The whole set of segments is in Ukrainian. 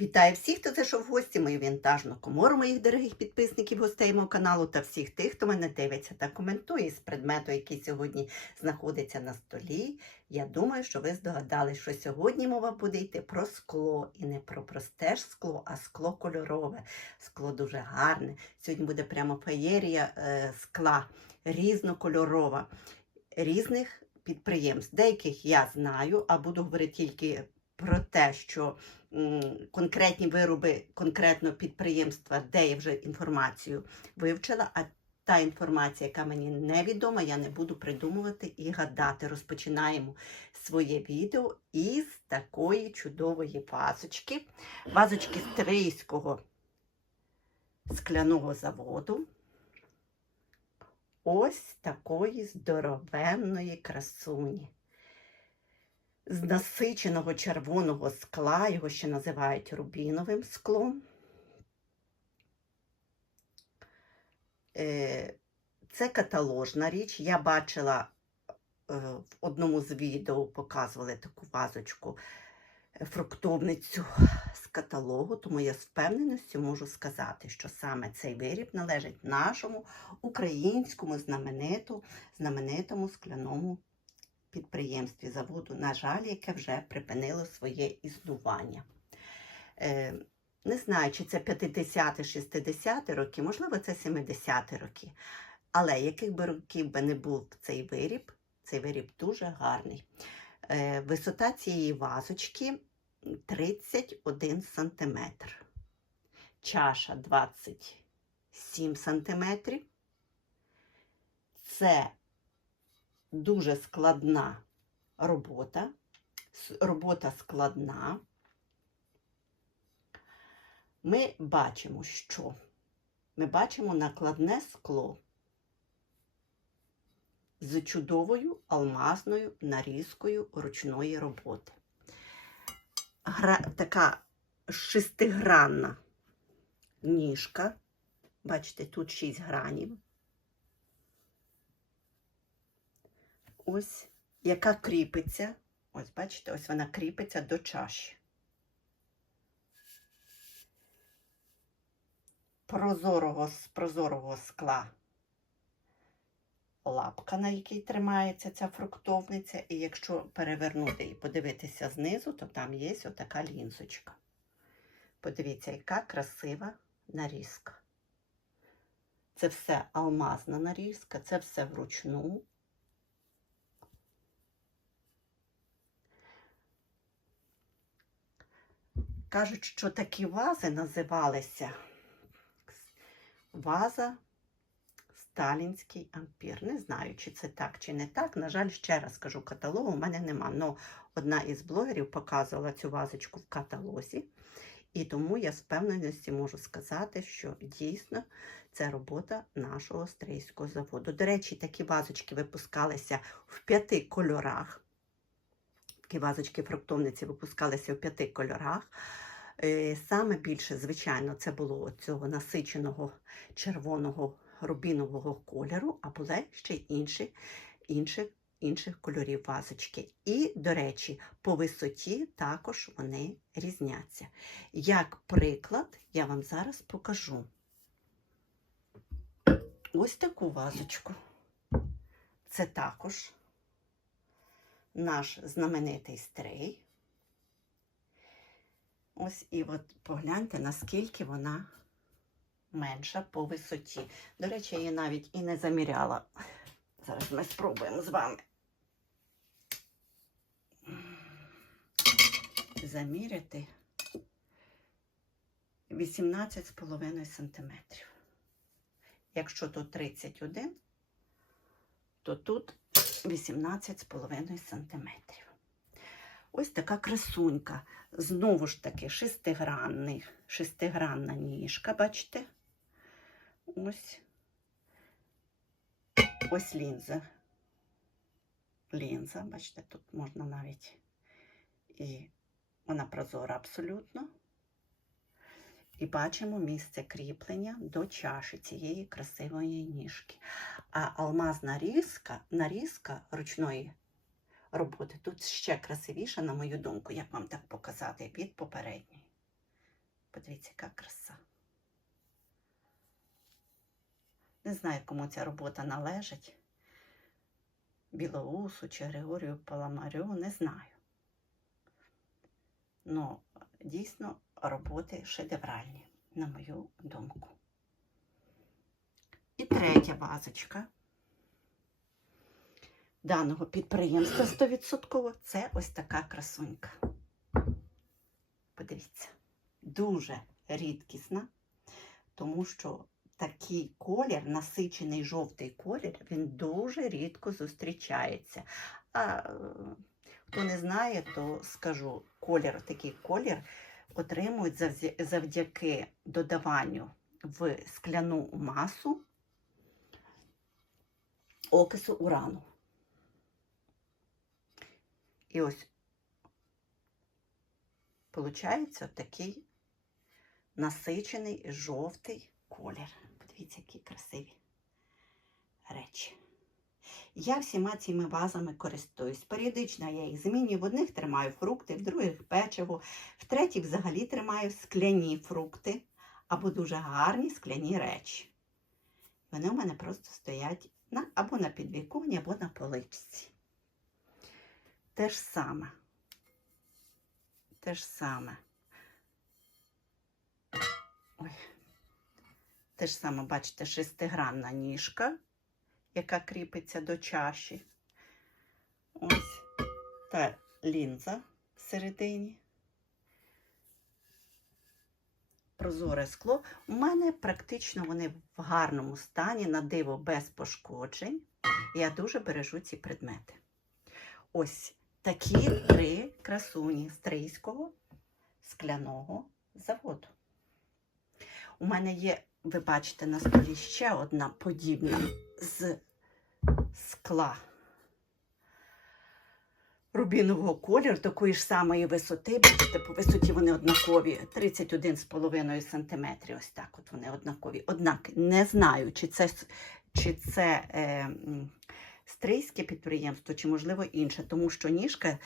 Вітаю всіх, хто зайшов в гості, мою вінтажну комору, моїх дорогих підписників, гостей мого каналу та всіх тих, хто мене дивиться та коментує з предмету, який сьогодні знаходиться на столі. Я думаю, що ви здогадались, що сьогодні мова буде йти про скло. І не про просте ж скло, а скло кольорове. Скло дуже гарне. Сьогодні буде прямо феєрія е, скла різнокольорова, різних підприємств. Деяких я знаю, а буду говорити тільки про те, що конкретні вироби конкретного підприємства, де я вже інформацію вивчила, а та інформація, яка мені невідома, я не буду придумувати і гадати. Розпочинаємо своє відео із такої чудової вазочки. Вазочки Стрийського скляного заводу. Ось такої здоровенної красуні з насиченого червоного скла, його ще називають рубіновим склом. Е, Це каталожна річ. Я бачила е, в одному з відео показували таку вазочку е, фруктовницю з каталогу, тому я з впевненістю можу сказати, що саме цей виріб належить нашому українському знамениту, знаменитому скляному підприємстві заводу, на жаль, яке вже припинило своє існування. Е, не знаю, чи це 50-60 роки, можливо, це 70 роки. Але яких би років би не був цей виріб, цей виріб дуже гарний. Е, висота цієї вазочки 31 см. Чаша 27 см. Це дуже складна робота. Робота складна. Ми бачимо, що ми бачимо накладне скло з чудовою алмазною нарізкою ручної роботи. Гра, така шестигранна ніжка. Бачите, тут 6 гранів. Ось, яка кріпиться. Ось, бачите, ось вона кріпиться до чаші. Прозорого, з прозорого скла лапка, на якій тримається ця фруктовниця. І якщо перевернути і подивитися знизу, то там є отака лінзочка. Подивіться, яка красива нарізка. Це все алмазна нарізка, це все вручну. Кажуть, що такі вази називалися ваза Сталінський ампір. Не знаю, чи це так, чи не так. На жаль, ще раз кажу, каталогу у мене нема. Но одна із блогерів показувала цю вазочку в каталозі. І тому я з певненістю можу сказати, що дійсно це робота нашого стрийського заводу. До речі, такі вазочки випускалися в п'яти кольорах. Такі вазочки фруктовниці випускалися в п'яти кольорах. Е, Саме більше, звичайно, це було цього насиченого червоного рубінового кольору, а були ще й інші, інші, інших кольорів вазочки. І, до речі, по висоті також вони різняться. Як приклад, я вам зараз покажу ось таку вазочку. Це також наш знаменитий стрей. Ось і от погляньте, наскільки вона менша по висоті. До речі, я її навіть і не заміряла. Зараз ми спробуємо з вами заміряти 18,5 см. Якщо тут 31, то тут 18,5 см. Ось така красунька. Знову ж таки, шестигранний, шестигранна ніжка, бачите? Ось. Ось лінза. Лінза, бачите, тут можна навіть і вона прозора абсолютно. І бачимо місце кріплення до чаші цієї красивої ніжки. А алмазна різка, нарізка ручної роботи тут ще красивіша, на мою думку, як вам так показати, від попередньої. Подивіться, яка краса. Не знаю, кому ця робота належить. Білоусу чи Григорію Паламарю, не знаю. Ну, дійсно, роботи шедевральні, на мою думку. І третя вазочка даного підприємства 100% це ось така красунька. Подивіться, дуже рідкісна, тому що такий колір, насичений жовтий колір, він дуже рідко зустрічається. А е, хто не знає, то скажу, колір, такий колір отримують завдяки додаванню в скляну масу окису урану. І ось получається такий насичений жовтий колір. Подивіться, які красиві речі. Я всіма цими вазами користуюсь. Періодично я їх змінюю. В одних тримаю фрукти, в других печиво, в третіх взагалі тримаю скляні фрукти або дуже гарні скляні речі. Вони у мене просто стоять на, або на підвіконні, або на поличці. Те ж саме. Те ж саме. Ой. Те ж саме, бачите, шестигранна ніжка, яка кріпиться до чаші. Ось та лінза всередині. Прозоре скло. У мене практично вони в гарному стані, на диво без пошкоджень. Я дуже бережу ці предмети. Ось такі три красуні стрийського скляного заводу. У мене є, ви бачите, на столі ще одна подібна з скла рубінового кольору, такої ж самої висоти. Бачите, по висоті вони однакові 31,5 см. Ось так от вони однакові. Однак не знаю, чи це, чи це е, стрийське підприємство, чи, можливо, інше, тому що ніжка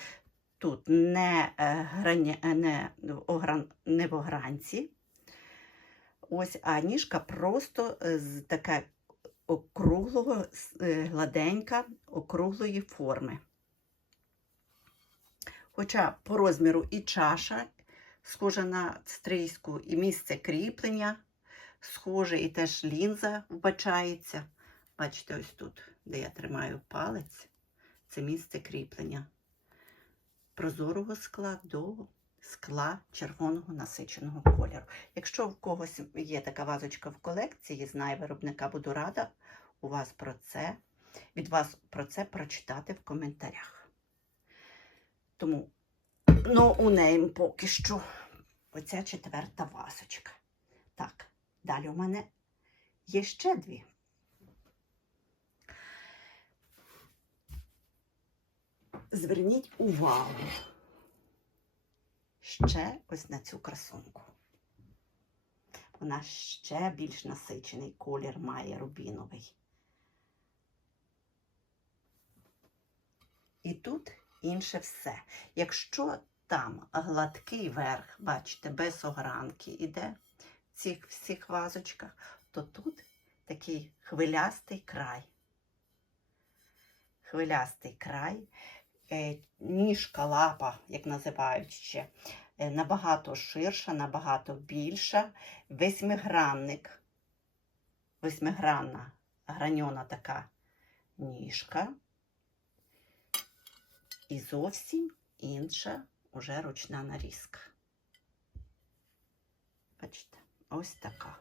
тут не, е, грані, е, не, огран, не в огранці. Ось, а ніжка просто е, з така округлого, е, гладенька, округлої форми. Хоча по розміру і чаша схожа на стрийську, і місце кріплення схоже, і теж лінза вбачається. Бачите, ось тут, де я тримаю палець, це місце кріплення прозорого скла до скла червоного насиченого кольору. Якщо в когось є така вазочка в колекції, знає виробника, буду рада у вас про це, від вас про це прочитати в коментарях. Тому, ну, у неї поки що оця четверта вазочка. Так, далі у мене є ще дві. Зверніть увагу ще ось на цю красунку. Вона ще більш насичений колір має рубіновий. І тут інше все. Якщо там гладкий верх, бачите, без огранки іде в цих всіх вазочках, то тут такий хвилястий край. Хвилястий край, е, ніжка лапа, як називають ще, набагато ширша, набагато більша. Восьмигранник, восьмигранна граньона така ніжка. І зовсім інша уже ручна нарізка. Бачите, ось така.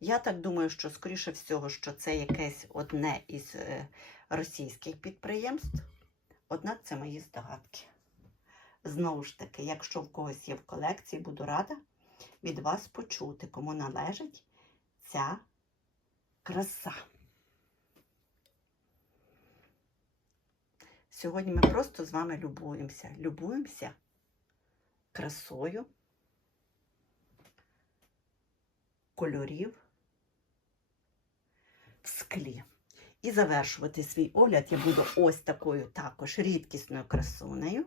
Я так думаю, що, скоріше всього, що це якесь одне із е, російських підприємств. Однак це мої здогадки. Знову ж таки, якщо в когось є в колекції, буду рада від вас почути, кому належить ця краса. Сьогодні ми просто з вами любуємося. Любуємося красою кольорів в склі. І завершувати свій огляд я буду ось такою також рідкісною красунею.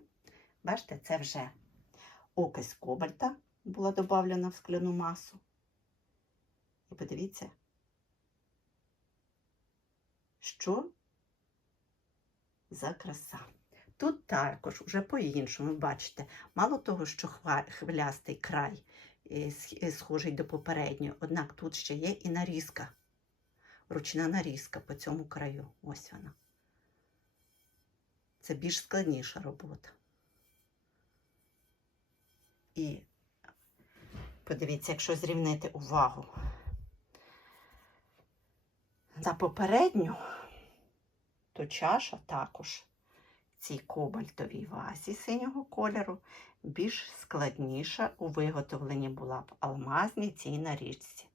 Бачите, це вже окись кобальта була додавлена в скляну масу. І подивіться, що за краса. Тут також уже по-іншому, бачите, мало того, що хвилястий край е, е, схожий до попереднього, однак тут ще є і нарізка, ручна нарізка по цьому краю. Ось вона. Це більш складніша робота. І подивіться, якщо зрівнити увагу на попередню, то чаша також в цій кобальтовій вазі синього кольору більш складніша у виготовленні була б алмазній цій наріжці.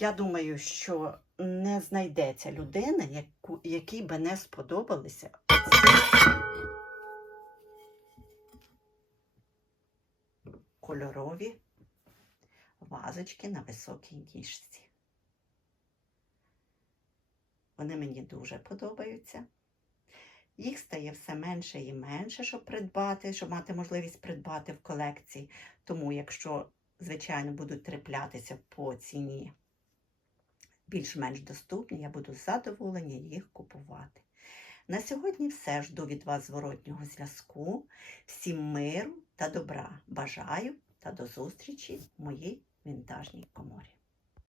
Я думаю, що не знайдеться людини, яку, якій би не сподобалися кольорові вазочки на високій ніжці. Вони мені дуже подобаються. Їх стає все менше і менше, щоб придбати, щоб мати можливість придбати в колекції. Тому, якщо, звичайно, будуть траплятися по ціні більш-менш доступні, я буду задоволення їх купувати. На сьогодні все. Жду від вас зворотнього зв'язку. Всім миру та добра. Бажаю та до зустрічі в моїй вінтажній коморі.